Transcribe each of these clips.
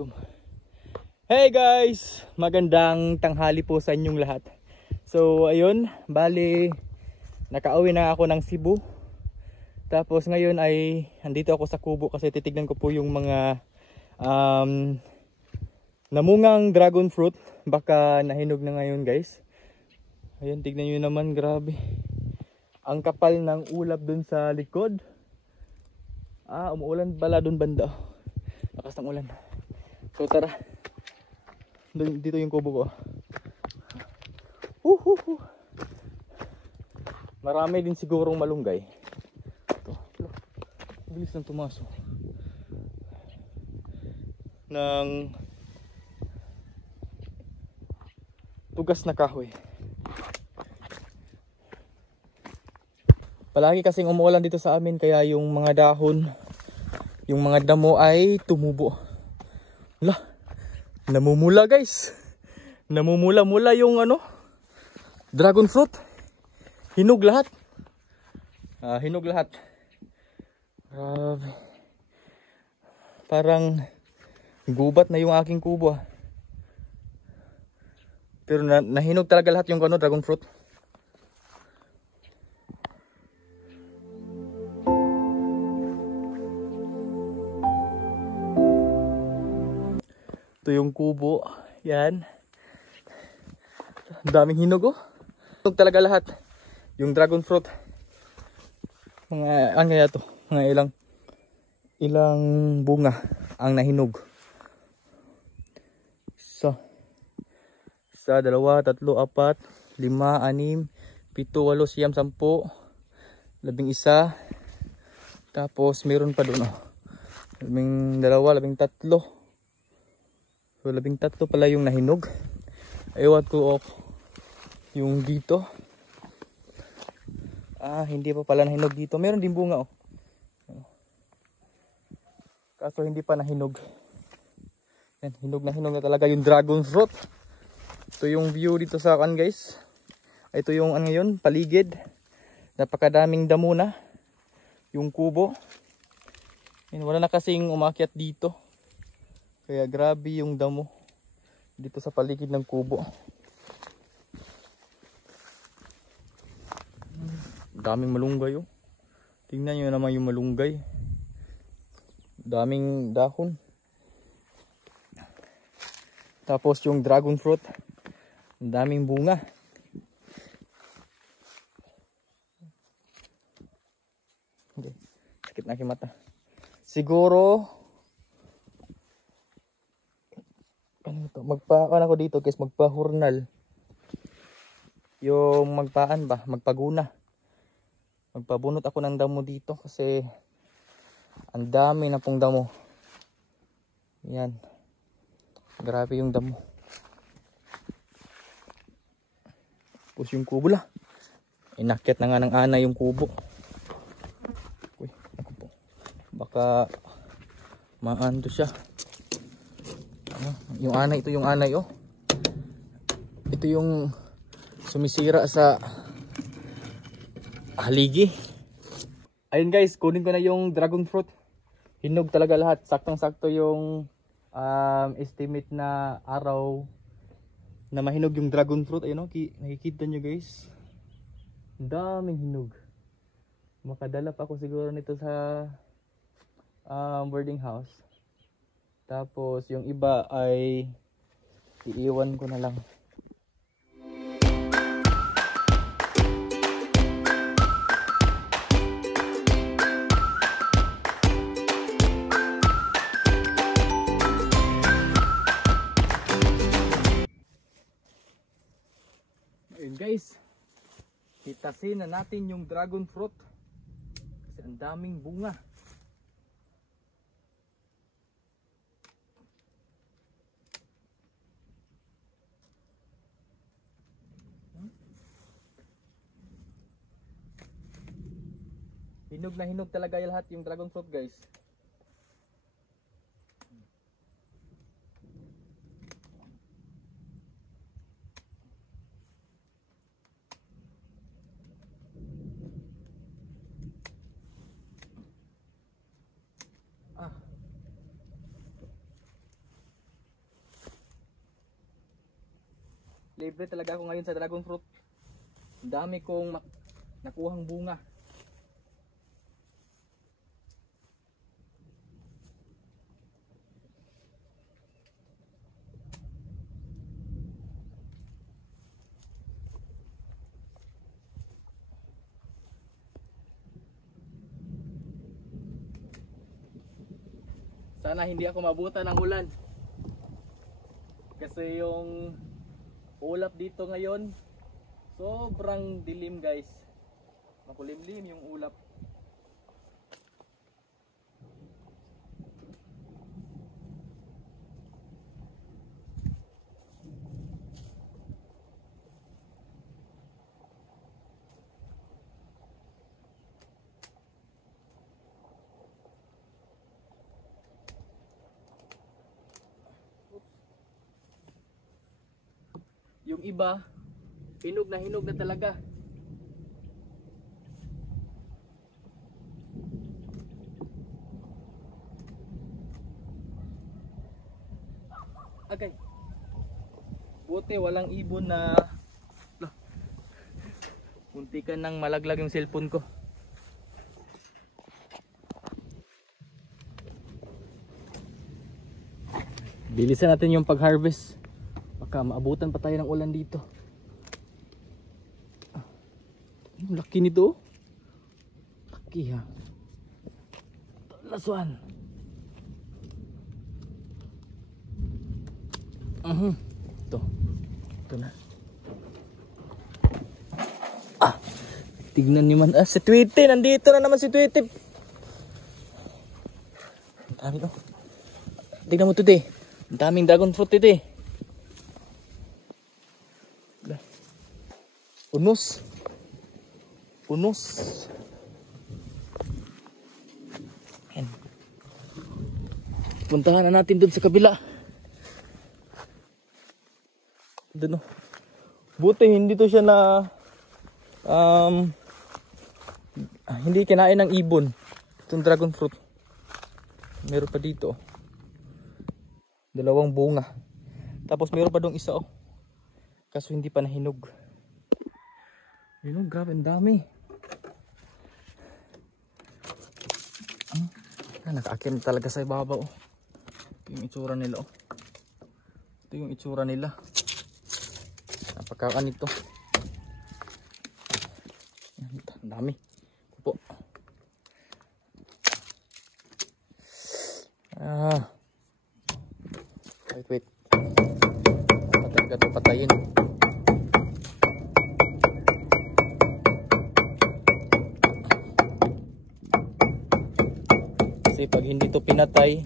gutom. Hey guys! Magandang tanghali po sa inyong lahat. So ayun, bali nakauwi na ako ng Cebu. Tapos ngayon ay andito ako sa kubo kasi titignan ko po yung mga namungang dragon fruit. Baka nahinog na ngayon guys. Ayun, tignan nyo naman, grabe. Ang kapal ng ulap dun sa likod. Umuulan pala dun banda. Lakas ng ulan. So tara. Dito yung kubo ko. Marami din sigurong malunggay. Ito. Bilis ng tumaso. Ng tugas na kahoy. Palagi kasing umuulan dito sa amin kaya yung mga dahon, yung mga damo ay tumubo. Wala. Namumula guys. Namumula-mula yung dragon fruit. Hinog lahat. Hinog lahat. Grabe. Parang gubat na yung aking kubo. Pero nahinog talaga lahat yung dragon fruit. Ito yung kubo. Yan. Daming hinog Hinog talaga lahat. Yung dragon fruit. Mga kaya to? Mga ilang bunga ang nahinog. So, 1, 2, 3, 4, 5, 6, 7, 8, 9, 10, 11. Tapos meron pa doon 12, 13. So 13 pala yung nahinog. Ewan ko yung dito. Hindi pa pala nahinog dito. Meron din bunga Kaso hindi pa nahinog. Yan, hinog na talaga yung dragon fruit. Ito yung view dito sa akin guys. Ito yung ngayon, paligid. Napakadaming damo na. Yung kubo. Yan, wala na kasing umakyat dito. Kaya grabe yung damo dito sa paligid ng kubo. Daming malunggay Tingnan nyo naman yung malunggay. Daming dahon. Tapos yung dragon fruit. Daming bunga. Okay. Sakit na aking mata. Siguro magpaan ako dito guys, magpahurnal. Yung magpaguna. Magpabunot ako ng damo dito kasi ang dami na pong damo. Yan. Grabe yung damo. Tapos yung kubo la. Inakyat na nga ng ana yung kubo. Uy, ako po. Baka maando siya. Yung anay, ito yung anay Ito yung sumisira sa haligi. Ayun guys, kunin ko na yung dragon fruit. Hinog talaga lahat. Saktong-sakto yung estimate na araw na mahinog yung dragon fruit. Ayun nakikita nyo guys. Daming hinog. Makadala pa ako siguro nito sa boarding house. Tapos yung iba ay iiwan ko na lang. Ayun guys. Pitasin na natin yung dragon fruit. Kasi ang daming bunga. Hinog na hinog talaga lahat yung dragon fruit guys. Libre talaga ako ngayon sa dragon fruit. Ang dami kong nakuhang bunga. Sana hindi ako mabutan ng ulan. Kasi yung ulap dito ngayon, sobrang dilim guys. Makulimlim yung ulap. Yung iba, hinog na talaga. Agay. Buti walang ibon na muntikan nang malaglag yung cellphone ko. Bilisan natin yung pag-harvest. Baka maabutan pa tayo ng ulan dito. Ang laki nito. Laki ha. Last one. Ito na. Tignan niyo man. Si Tweety. Nandito na naman si Tweety. Ang dami oh. Tignan mo ito eh. Ang daming dragon fruit ito eh. Punos. Punos. Ayan. Puntahan na natin doon sa kabila. Doon oh. Buti hindi to siya na hindi kinain ng ibon. Itong dragon fruit. Meron pa dito oh. Dalawang bunga. Tapos meron pa dong isa oh. Kaso hindi pa nahinog. Yun oh, grabe ang dami. Nakaakyat talaga sa ibabaw oh. Ito yung itsura nila oh. Ito yung itsura nila. Napakakaan ito. Ang dami. Pupo. Wait. Patay ka ito, patayin. Kasi pag hindi ito pinatay,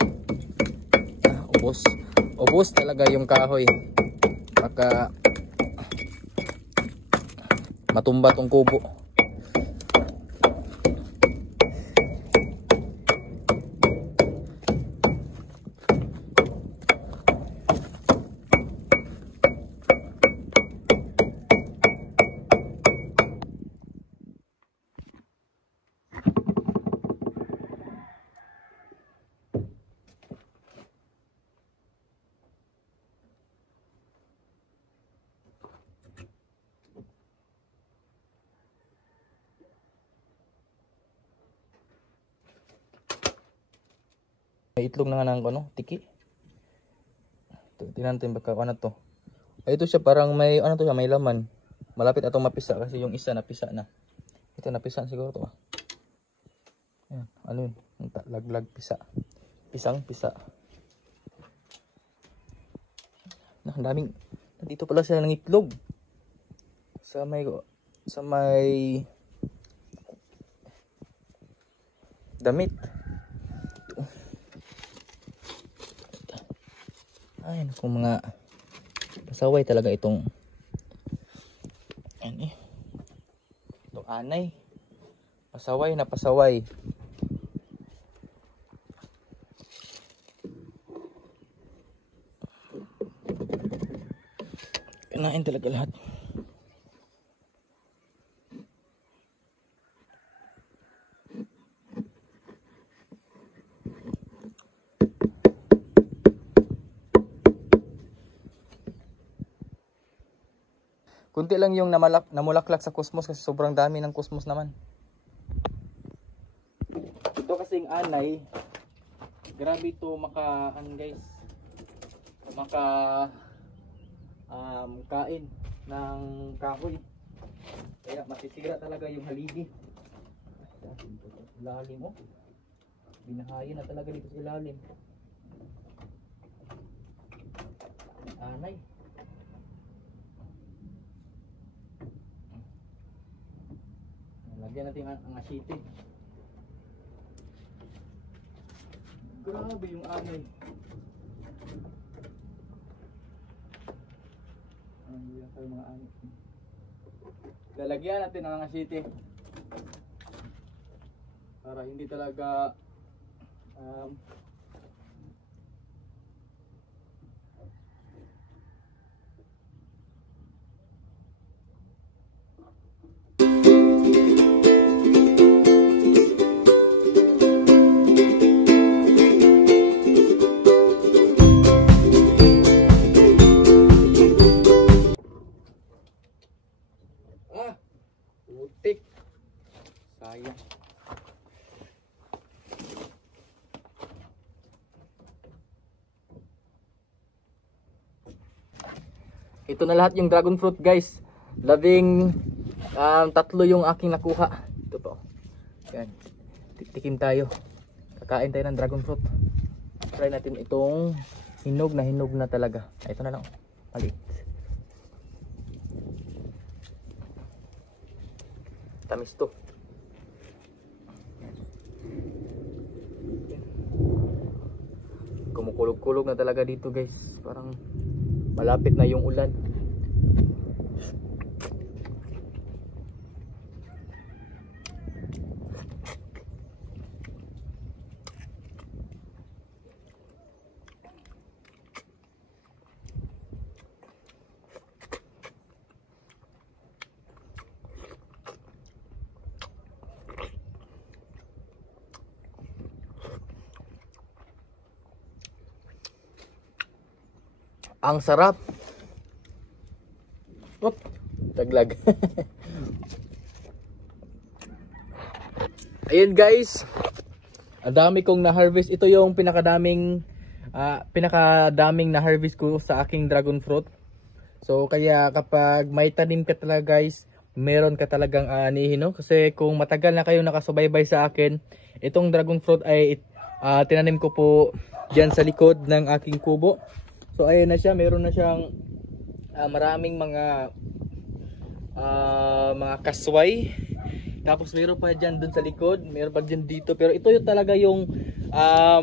ubos talaga yung kahoy. Baka matumba tong kubo. May itlog na nga ng ano, tiki. Tingnan natin baka ano to. Ay, ito siya parang may ano to siya, may laman. Malapit atong mapisa kasi yung isa napisa na. Ito napisa siguro to. Ayan, ano yun? Laglag pisa. Pisang pisa. Ang daming dito pala sila ng itlog. Sa may damit. Ay, naku mga pasaway talaga itong ano eh. Itong anay. Pasaway na pasaway. Kinain talaga lahat. Kunti lang yung namulaklak sa kusmos kasi sobrang dami ng kusmos naman. Ito kasing anay, grabe ito guys, maka kain ng kahoy. Kaya masisira talaga yung haligi. Lalim mo. Binahayin na talaga dito sa ilalim. Anay. Lagyan natin ang asite. Grabe yung anay. Ayan tayo mga anay. Lalagyan natin ang asite. Para hindi talaga putik. Sayang. Ito na lahat yung dragon fruit guys. Labing tatlo yung aking nakuha. Ito po. Yan. Titikim tayo. Kakain tayo ng dragon fruit. Try natin itong hinog na talaga. Ito na lang. Maliit. Tamis to. Kumukulog-kulog na talaga dito guys. Parang malapit na yung ulan. Ang sarap. Op, taglag. Ayun guys. Ang dami kong na-harvest. Ito yung pinakadaming na-harvest ko sa aking dragon fruit. So kaya kapag may tanim ka talaga guys, meron ka talagang anihin, no? Kasi kung matagal na kayo nakasubaybay sa akin, itong dragon fruit ay tinanim ko po diyan sa likod ng aking kubo. So ayan na siya, meron na siyang maraming mga kasway. Tapos meron pa diyan dun sa likod, meron pa diyan dito. Pero ito yung talaga yung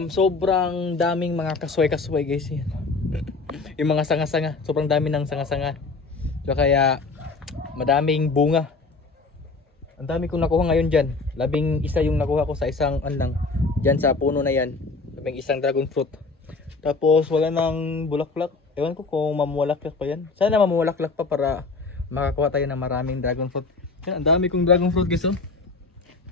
sobrang daming mga kasway guys. Yan. Yung mga sanga-sanga, sobrang dami ng sanga-sanga. So kaya madaming bunga. Ang dami kong nakuha ngayon diyan. 11 yung nakuha ko sa isang anlang diyan sa puno na yan. 11 dragon fruit. Tapos wala nang bulaklak. Ewan ko kung mamulaklak pa yan. Sana mamulaklak pa para makakuha tayo ng maraming dragon fruit. Yan, ang dami kong dragon fruit guys.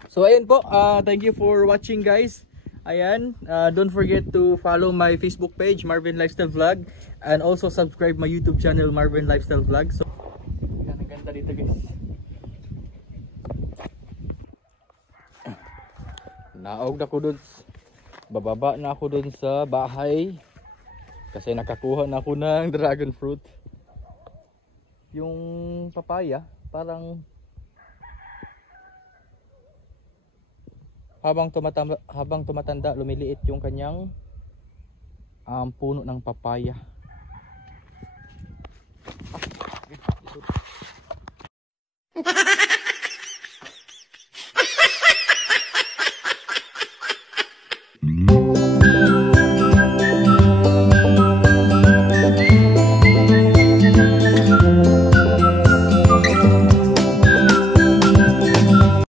So ayun po, thank you for watching guys. Ayan, don't forget to follow my Facebook page, Marvin Lifestyle Vlog. And also subscribe my YouTube channel, Marvin Lifestyle Vlog. So, yan, ang ganda dito guys. Naog na ko dun. Bababa na ako dun sa bahay kasi nakakuha na ako ng dragon fruit. Yung papaya parang habang tumatanda lumiliit yung kanyang puno ng papaya.